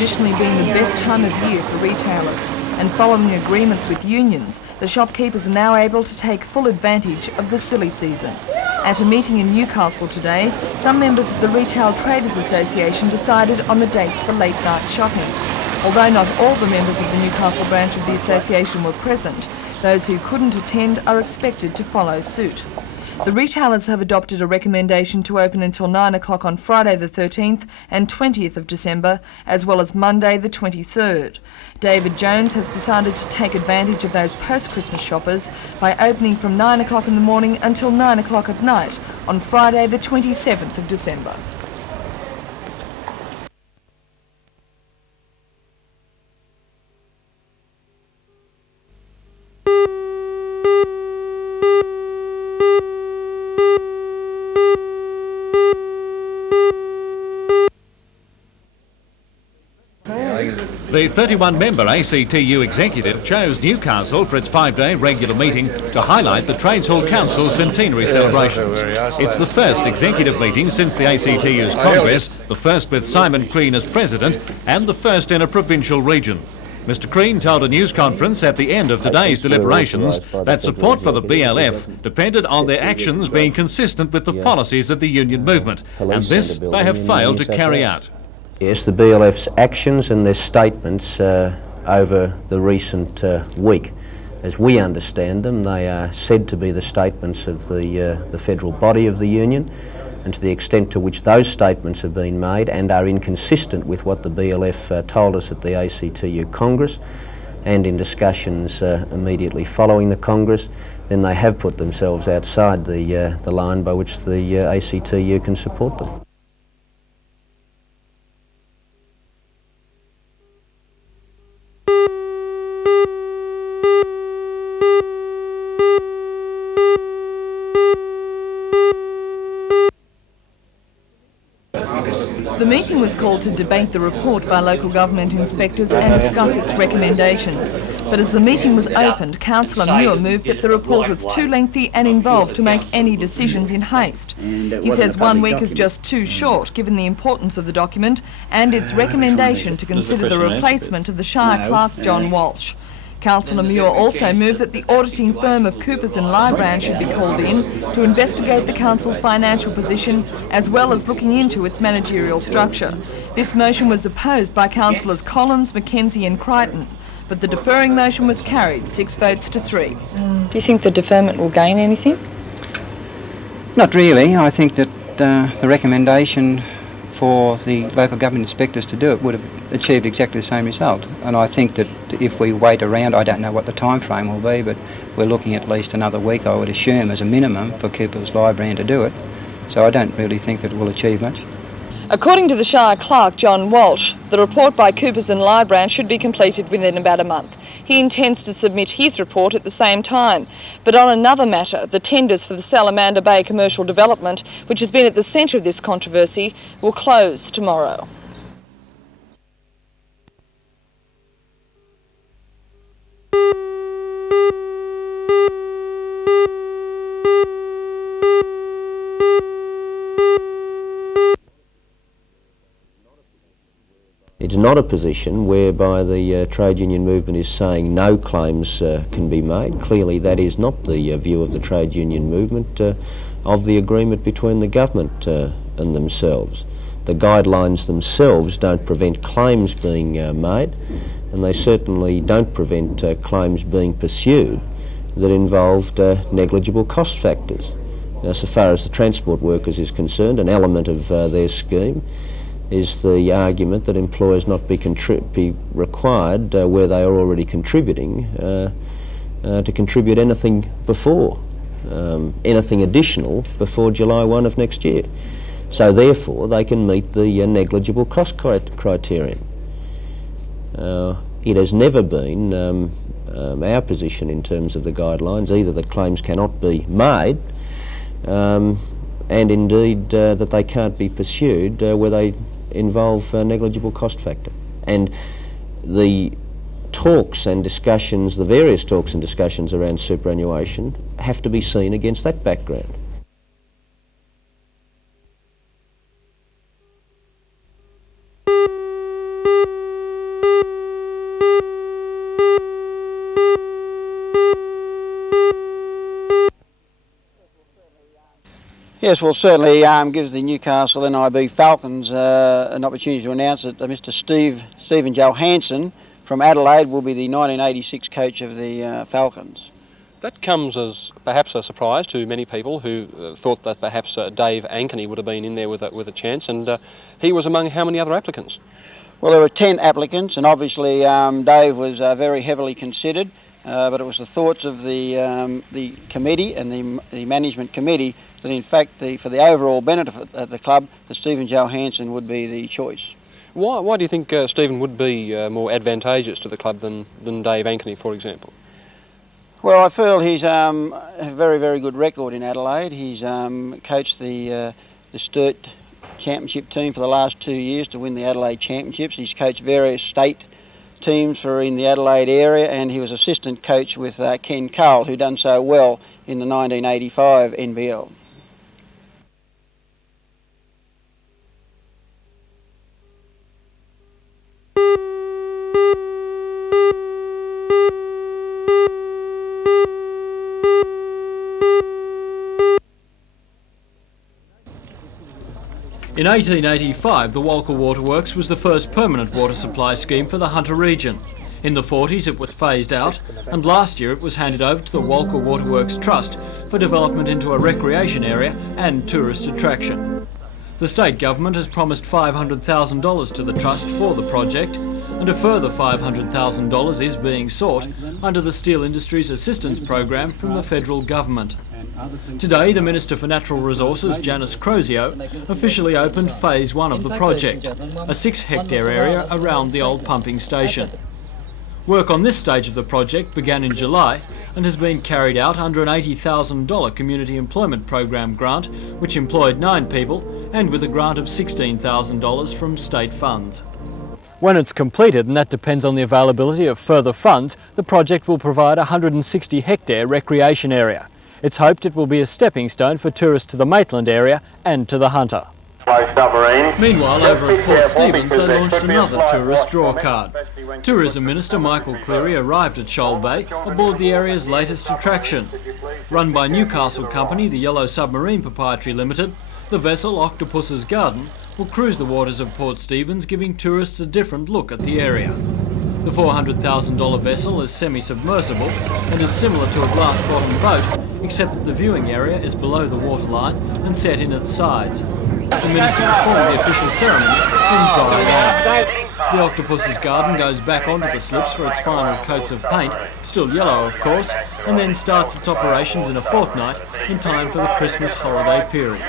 traditionally been the best time of year for retailers, and following agreements with unions, the shopkeepers are now able to take full advantage of the silly season. At a meeting in Newcastle today, some members of the Retail Traders Association decided on the dates for late night shopping. Although not all the members of the Newcastle branch of the association were present, those who couldn't attend are expected to follow suit. The retailers have adopted a recommendation to open until 9 o'clock on Friday the 13th and 20th of December, as well as Monday the 23rd. David Jones has decided to take advantage of those post-Christmas shoppers by opening from 9 o'clock in the morning until 9 o'clock at night on Friday the 27th of December. The 31-member ACTU executive chose Newcastle for its 5-day regular meeting to highlight the Trades Hall Council's centenary celebrations. It's the first executive meeting since the ACTU's Congress, the first with Simon Crean as president, and the first in a provincial region. Mr Crean told a news conference at the end of today's deliberations that support for the BLF depended on their actions being consistent with the policies of the union movement, and this they have failed to carry out. Yes, the BLF's actions and their statements over the recent week, as we understand them, they are said to be the statements of the federal body of the union, and to the extent to which those statements have been made and are inconsistent with what the BLF told us at the ACTU Congress and in discussions immediately following the Congress, then they have put themselves outside the line by which the ACTU can support them. The meeting was called to debate the report by local government inspectors and discuss its recommendations. But as the meeting was opened, Councillor Muir moved that the report was too lengthy and involved to make any decisions in haste. He says 1 week is just too short, given the importance of the document and its recommendation to consider the replacement of the Shire Clerk, John Walsh. Councillor Muir also moved that the auditing firm of Coopers and Lybrand should be called in to investigate the council's financial position as well as looking into its managerial structure. This motion was opposed by councillors Collins, McKenzie and Crichton, but the deferring motion was carried 6 votes to 3. Do you think the deferment will gain anything? Not really. I think that the recommendation for the local government inspectors to do it would have achieved exactly the same result. And I think that if we wait around, I don't know what the time frame will be, but we're looking at least another week, I would assume, as a minimum for Coopers Lybrand to do it. So I don't really think that it will achieve much. According to the Shire Clerk, John Walsh, the report by Coopers and Lybrand should be completed within about a month. He intends to submit his report at the same time. But on another matter, the tenders for the Salamander Bay commercial development, which has been at the centre of this controversy, will close tomorrow. It's not a position whereby the trade union movement is saying no claims can be made. Clearly that is not the view of the trade union movement of the agreement between the government and themselves. The guidelines themselves don't prevent claims being made, and they certainly don't prevent claims being pursued that involved negligible cost factors. Now, so far as the transport workers is concerned, an element of their scheme is the argument that employers not be required, where they are already contributing, to contribute anything before, anything additional before July 1 of next year. So therefore they can meet the negligible cost criterion. It has never been our position in terms of the guidelines, either that claims cannot be made, and indeed that they can't be pursued where they involve negligible cost factor. And the talks and discussions, the various talks and discussions around superannuation have to be seen against that background. Yes, well, certainly gives the Newcastle NIB Falcons an opportunity to announce that Mr. Stephen Johansson from Adelaide will be the 1986 coach of the Falcons. That comes as perhaps a surprise to many people who thought that perhaps Dave Ankeny would have been in there with a chance, and he was among how many other applicants? Well, there were 10 applicants, and obviously Dave was very heavily considered, but it was the thoughts of the committee and the management committee that in fact for the overall benefit of the club, that Stephen Johansson would be the choice. Why do you think Stephen would be more advantageous to the club than Dave Ankeny, for example? Well, I feel he's a very, very good record in Adelaide. He's coached the Strait championship team for the last 2 years to win the Adelaide Championships. He's coached various state teams in the Adelaide area, and he was assistant coach with Ken Cole, who done so well in the 1985 NBL. In 1885, the Walker Waterworks was the first permanent water supply scheme for the Hunter region. In the 40s it was phased out, and last year it was handed over to the Walker Waterworks Trust for development into a recreation area and tourist attraction. The state government has promised $500,000 to the trust for the project, and a further $500,000 is being sought under the Steel Industries Assistance Program from the federal government. Today, the Minister for Natural Resources, Janice Crozio, officially opened Phase 1 of the project, a 6-hectare area around the old pumping station. Work on this stage of the project began in July and has been carried out under an $80,000 Community Employment Program grant, which employed 9 people, and with a grant of $16,000 from state funds. When it's completed, and that depends on the availability of further funds, the project will provide a 160-hectare recreation area. It's hoped it will be a stepping stone for tourists to the Maitland area and to the Hunter. Meanwhile, over at Port Stephens, they launched another tourist draw card. Tourism Minister Michael Cleary arrived at Shoal Bay aboard the area's latest attraction. Run by Newcastle company, the Yellow Submarine Proprietary Limited, the vessel Octopus's Garden will cruise the waters of Port Stephens, giving tourists a different look at the area. The $400,000 vessel is semi-submersible and is similar to a glass-bottomed boat, except that the viewing area is below the waterline and set in its sides. The Minister performed the official ceremony from dry land. The Octopus's Garden goes back onto the slips for its final coats of paint, still yellow of course, and then starts its operations in a fortnight in time for the Christmas holiday period.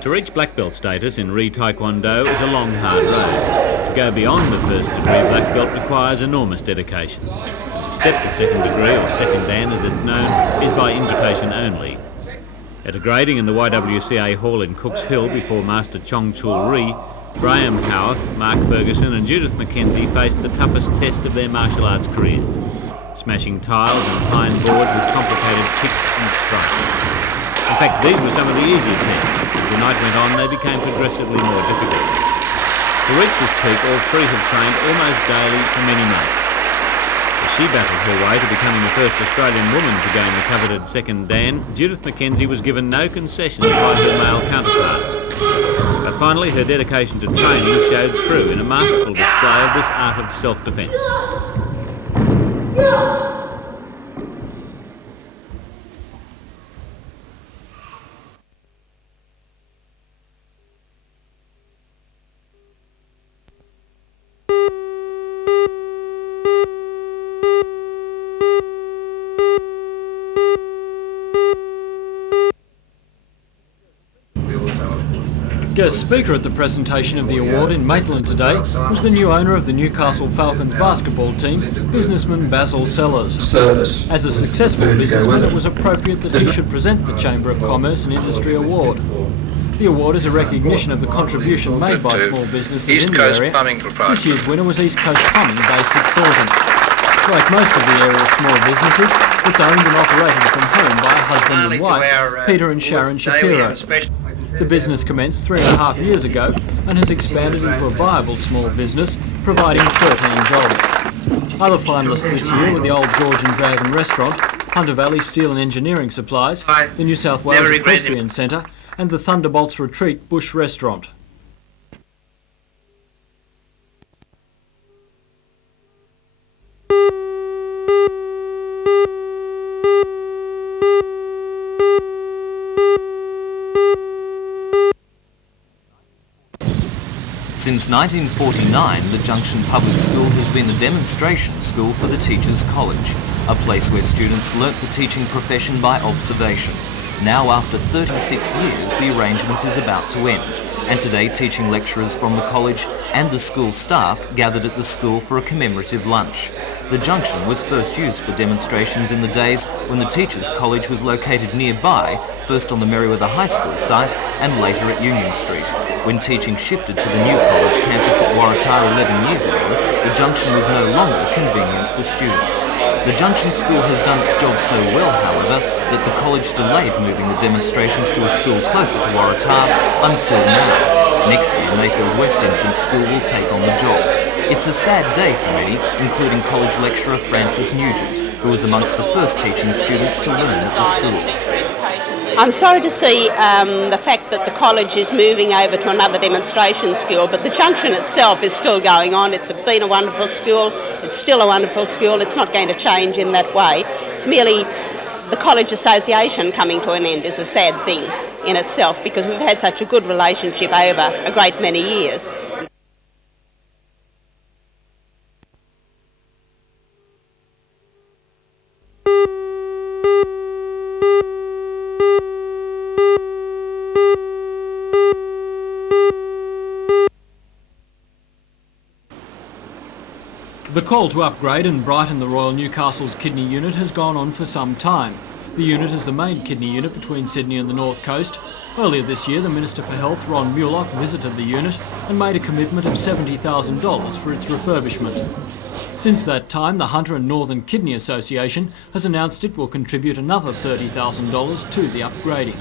To reach black belt status in Re Taekwondo is a long, hard road. To go beyond the first degree black belt requires enormous dedication. The step to second degree, or second dan as it's known, is by invitation only. At a grading in the YWCA Hall in Cooks Hill before Master Chong Chul Ri, Graham Howarth, Mark Ferguson and Judith McKenzie faced the toughest test of their martial arts careers, smashing tiles and pine boards with complicated kicks and strikes. In fact, these were some of the easier tests. As the night went on, they became progressively more difficult. To reach this peak, all three had trained almost daily for many months. As she battled her way to becoming the first Australian woman to gain the coveted second dan, Judith McKenzie was given no concessions by her male counterparts. But finally, her dedication to training showed through in a masterful display of this art of self-defence. Guest speaker at the presentation of the award in Maitland today was the new owner of the Newcastle Falcons basketball team, businessman Basil Sellers. As a successful businessman, it was appropriate that he should present the Chamber of Commerce and Industry Award. The award is a recognition of the contribution made by small businesses in the area. This year's winner was East Coast Plumbing, based at Thornton. Like most of the area's small businesses, it's owned and operated from home by a husband and wife, Peter and Sharon Shapiro. The business commenced 3.5 years ago and has expanded into a viable small business, providing 13 jobs. Other finalists this year were the Old George and Dragon Restaurant, Hunter Valley Steel and Engineering Supplies, the New South Wales Equestrian Centre and the Thunderbolts Retreat Bush Restaurant. Since 1949, the Junction Public School has been a demonstration school for the Teachers' College, a place where students learnt the teaching profession by observation. Now, after 36 years, the arrangement is about to end, and today teaching lecturers from the college and the school staff gathered at the school for a commemorative lunch. The junction was first used for demonstrations in the days when the Teachers' College was located nearby, first on the Merriweather High School site and later at Union Street. When teaching shifted to the new college campus at Waratah 11 years ago, the junction was no longer convenient for students. The Junction School has done its job so well, however, that the college delayed moving the demonstrations to a school closer to Waratah until now. Next year, Mayfield West Infant School will take on the job. It's a sad day for many, including college lecturer Francis Nugent, who was amongst the first teaching students to learn at the school. I'm sorry to see the fact that the college is moving over to another demonstration school, but the junction itself is still going on. It's been a wonderful school. It's still a wonderful school. It's not going to change in that way. It's merely the college association coming to an end is a sad thing in itself, because we've had such a good relationship over a great many years. The call to upgrade and brighten the Royal Newcastle's kidney unit has gone on for some time. The unit is the main kidney unit between Sydney and the North Coast. Earlier this year, the Minister for Health, Ron Mulock, visited the unit and made a commitment of $70,000 for its refurbishment. Since that time, the Hunter and Northern Kidney Association has announced it will contribute another $30,000 to the upgrading.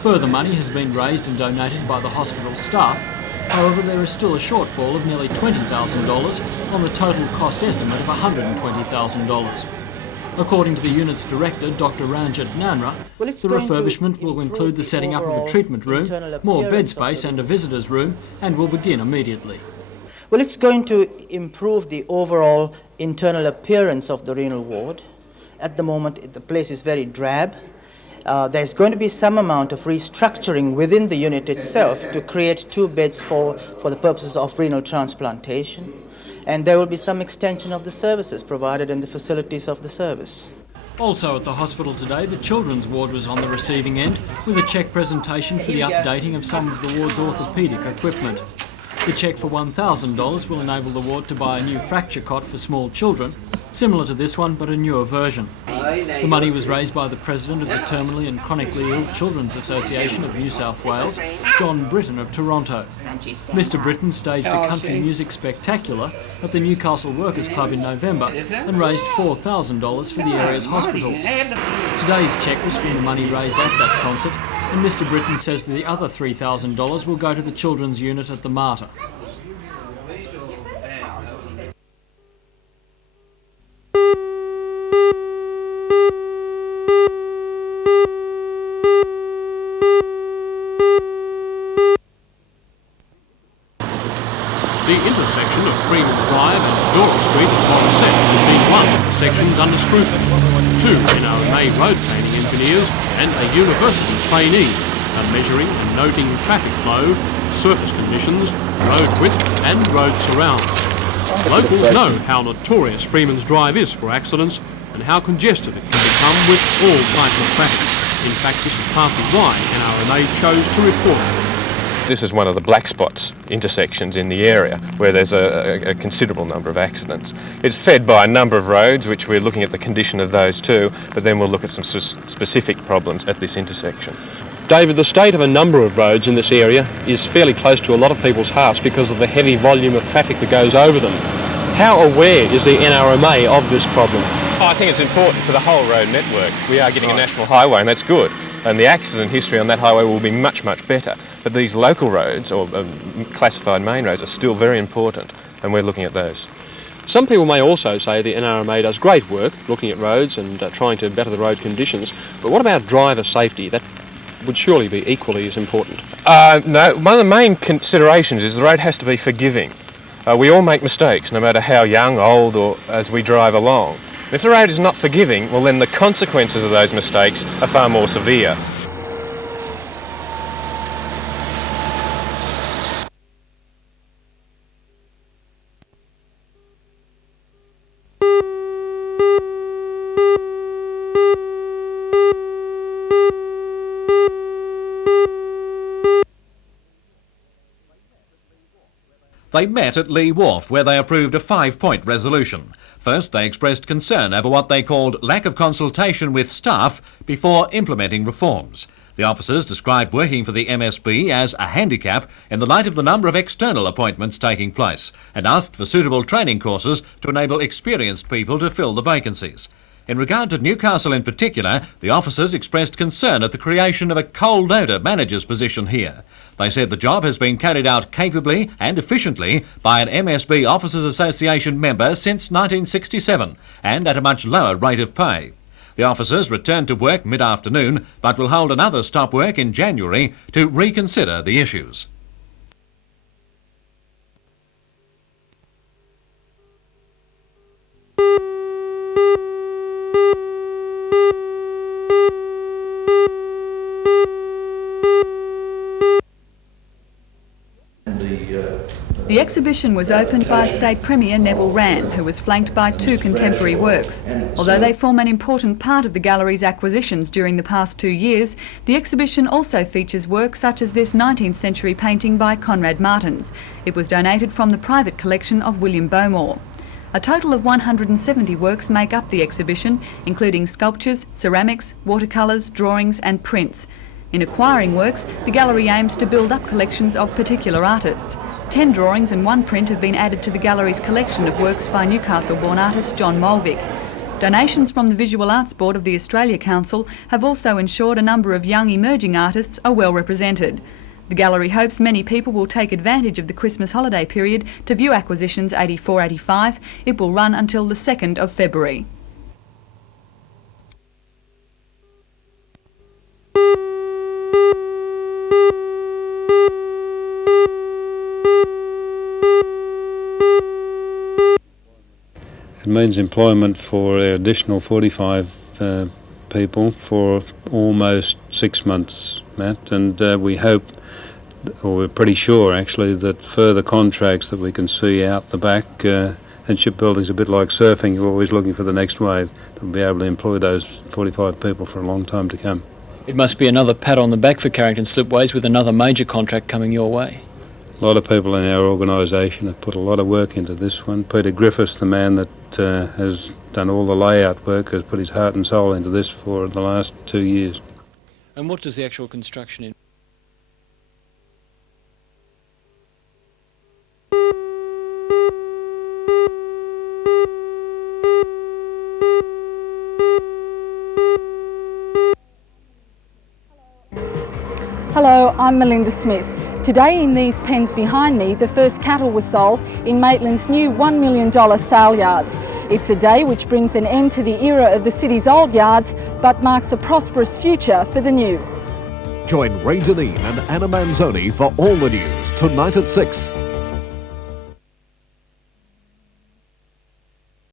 Further money has been raised and donated by the hospital staff. However, there is still a shortfall of nearly $20,000 on the total cost estimate of $120,000. According to the unit's director, Dr. Ranjit Nanra, the refurbishment will include the setting up of a treatment room, more bed space and a visitor's room, and will begin immediately. Well, it's going to improve the overall internal appearance of the renal ward. At the moment, the place is very drab. There's going to be some amount of restructuring within the unit itself to create 2 beds for the purposes of renal transplantation. And there will be some extension of the services provided in the facilities of the service. Also at the hospital today, the children's ward was on the receiving end with a cheque presentation for the updating of some of the ward's orthopaedic equipment. The cheque for $1,000 will enable the ward to buy a new fracture cot for small children, similar to this one but a newer version. The money was raised by the President of the Terminally and Chronically Ill Children's Association of New South Wales, John Britton of Toronto. Mr Britton staged a country music spectacular at the Newcastle Workers Club in November and raised $4,000 for the area's hospitals. Today's cheque was from the money raised at that concert, and Mr Britton says that the other $3,000 will go to the children's unit at the Mater. The intersection of Freeman Drive and Dora Street at Torres has been one of the sections under scrutiny. 2 NRMA road planning engineers and a university trainee are measuring and noting traffic flow, surface conditions, road width and road surrounds. Locals know how notorious Freeman's Drive is for accidents and how congested it can become with all types of traffic. In fact, this is partly why NRMA chose to report it. This is one of the black spots intersections in the area where there's a considerable number of accidents. It's fed by a number of roads, which we're looking at the condition of those too, but then we'll look at some specific problems at this intersection. David, the state of a number of roads in this area is fairly close to a lot of people's hearts because of the heavy volume of traffic that goes over them. How aware is the NRMA of this problem? I think it's important for the whole road network. We are getting a national highway, and that's good. And the accident history on that highway will be much, much better. But these local roads, or classified main roads, are still very important, and we're looking at those. Some people may also say the NRMA does great work looking at roads and trying to better the road conditions, but what about driver safety? That would surely be equally as important. No, one of the main considerations is the road has to be forgiving. We all make mistakes, no matter how young, old, or as we drive along. If the road is not forgiving, well then the consequences of those mistakes are far more severe. They met at Lee Wharf, where they approved a 5-point resolution. First, they expressed concern over what they called lack of consultation with staff before implementing reforms. The officers described working for the MSB as a handicap in the light of the number of external appointments taking place, and asked for suitable training courses to enable experienced people to fill the vacancies. In regard to Newcastle in particular, the officers expressed concern at the creation of a cold odour manager's position here. They said the job has been carried out capably and efficiently by an MSB Officers Association member since 1967 and at a much lower rate of pay. The officers returned to work mid-afternoon but will hold another stop work in January to reconsider the issues. The exhibition was opened by State Premier Neville Wran, who was flanked by 2 contemporary works. Although they form an important part of the gallery's acquisitions during the past 2 years, the exhibition also features work such as this 19th century painting by Conrad Martins. It was donated from the private collection of William Bowmore. A total of 170 works make up the exhibition, including sculptures, ceramics, watercolours, drawings and prints. In acquiring works, the gallery aims to build up collections of particular artists. 10 drawings and 1 print have been added to the gallery's collection of works by Newcastle-born artist John Molvig. Donations from the Visual Arts Board of the Australia Council have also ensured a number of young emerging artists are well represented. The gallery hopes many people will take advantage of the Christmas holiday period to view acquisitions 84-85. It will run until the 2nd of February. It means employment for an additional 45 people for almost 6 months, Matt, and we hope, or we're pretty sure actually, that further contracts that we can see out the back, and shipbuilding's a bit like surfing, you're always looking for the next wave, that we'll be able to employ those 45 people for a long time to come. It must be another pat on the back for Carrington Slipways with another major contract coming your way. A lot of people in our organisation have put a lot of work into this one. Peter Griffiths, the man that has done all the layout work, has put his heart and soul into this for the last 2 years. And what does the actual construction in? Hello, I'm Melinda Smith. Today in these pens behind me, the first cattle were sold in Maitland's new $1 million sale yards. It's a day which brings an end to the era of the city's old yards, but marks a prosperous future for the new. Join Ray Deneen and Anna Manzoni for all the news tonight at 6.